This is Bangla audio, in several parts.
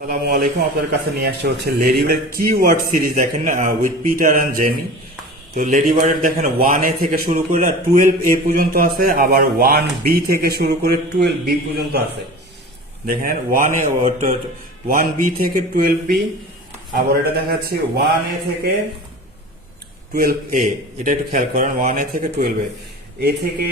আসসালামু আলাইকুম। আপনার কাছে নিয়ে আসছে হচ্ছে লেডিবার্ডের কিওয়ার্ড সিরিজ। দেখেন উইথ পিটার অ্যান্ড জেনি। তো লেডিবার্ডের দেখেন 1A থেকে শুরু করে 12A পর্যন্ত আছে, আবার 1B থেকে শুরু করে 12B পর্যন্ত আছে। দেখেন 1B থেকে 12B, আবার এটা দেখাচ্ছি 1A থেকে 12A। এটা একটু খেয়াল করেন, 1A থেকে 12A, এ থেকে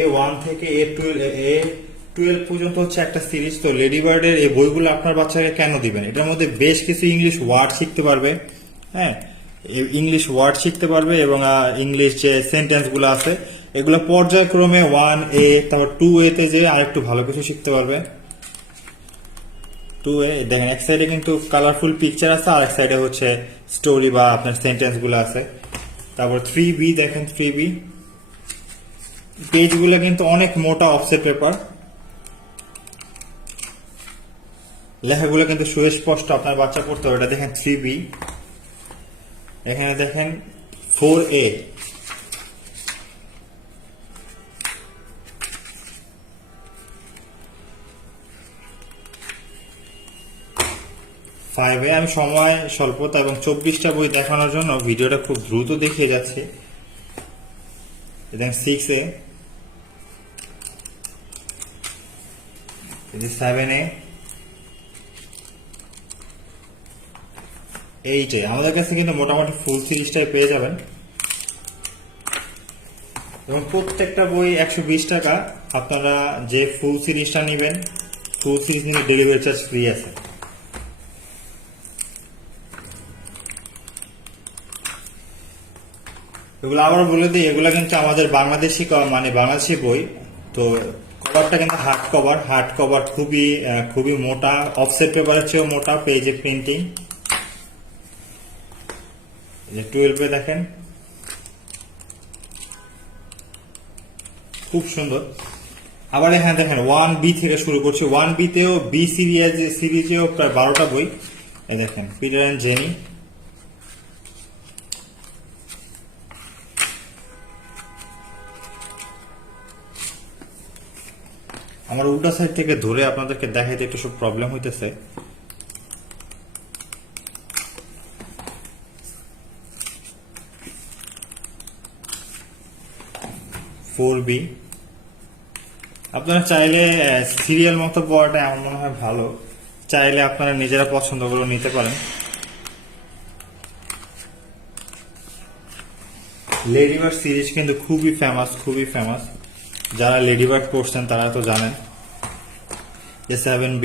A1 থেকে A12 পর্যন্ত হচ্ছে একটা সিরিজ। তো লেডিবার্ডের এই বইগুলো আপনার বাচ্চাকে কেন দিবেন? এটার মধ্যে বেশ কিছু ইংলিশ ওয়ার্ড শিখতে পারবে। হ্যাঁ, ইংলিশ ওয়ার্ড শিখতে পারবে এবং ইংলিশ যে সেন্টেন্স গুলো আছে এগুলো পর্যায়ক্রমে 1A তারপর 2A তে যে আরেকটু ভালো কিছু শিখতে পারবে। 2A দেখেন এক সাইডে কিন্তু কালারফুল পিকচার আছে, আর এক সাইডে হচ্ছে স্টোরি বা আপনার সেন্টেন্স গুলো আছে। তারপর 3B দেখেন, 3B পেজগুলো কিন্তু অনেক মোটা অফসেট পেপার, লেখাগুলো কিন্তু সুস্পষ্ট, আপনার বাচ্চা পড়তে হবে। এটা দেখেন 3B। এখানে দেখেন 4A, 5A। আমি সময় স্বল্পতা এবং 24টা বই দেখানোর জন্য ভিডিওটা খুব দ্রুত দেখিয়ে যাচ্ছি। দেখেন 6A, 7A, 8A। আমাদের কাছে কিন্তু মোটামুটি ফুল সিরিজটাই পেয়ে যাবেন এবং প্রত্যেকটা বই 120 টাকা। আপনারা যে ফুল সিরিজটা নেবেন, ফুল সিরিজ নিলে ডেলিভারি চার্জ ফ্রি আছে। এগুলো আবার বলে দিই, এগুলো কিন্তু আমাদের বাংলাদেশি মানে বাংলাদেশি বই। তো কভারটা কিন্তু হার্ড কভার খুবই মোটা, অফসেট পেপারের চেয়েও মোটা, পেজে প্রিন্টিং। 12 দেখেন খুব সুন্দর। আবার এখানে দেখেন 1B থেকে শুরু করছি। 1B তেও বি সিরিজেও প্রায় 12টা বই। এই দেখেন পিটার অ্যান্ড জেনি। আমার উল্টা সাইড থেকে ধরে আপনাদেরকে দেখাইতে একটু সব প্রবলেম হইতেছে। 4B আপনারা চাইলে সিরিয়াল মতো পড়াটা আমার মনে হয় ভালো, চাইলে আপনারা নিজেরা পছন্দ করে নিতে পারেন। লেডিবার্ড সিরিজ কিন্তু খুবই ফেমাস। যারা লেডিবার্ড পড়ছেন তারা তো জানেন। 7B।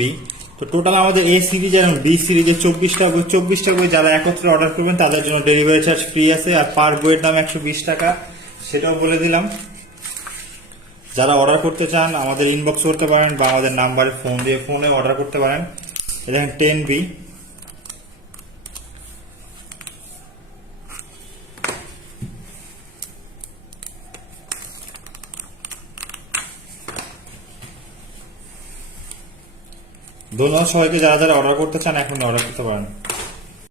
তো টোটাল আমাদের এ সিরিজ এবং বি সিরিজে 24টা বই যারা একত্রে অর্ডার করবেন তাদের জন্য ডেলিভারি চার্জ ফ্রি আছে, আর পার বইয়ের দাম 120 টাকা, সেটাও বলে দিলাম। যারা অর্ডার করতে চান আমাদের ইনবক্স করতে পারেন বা আমাদের নাম্বারে ফোনে অর্ডার করতে পারেন। দেখেন 10B, ধন্যবাদ সবাইকে যারা যারা অর্ডার করতে চান এখন অর্ডার করতে পারেন।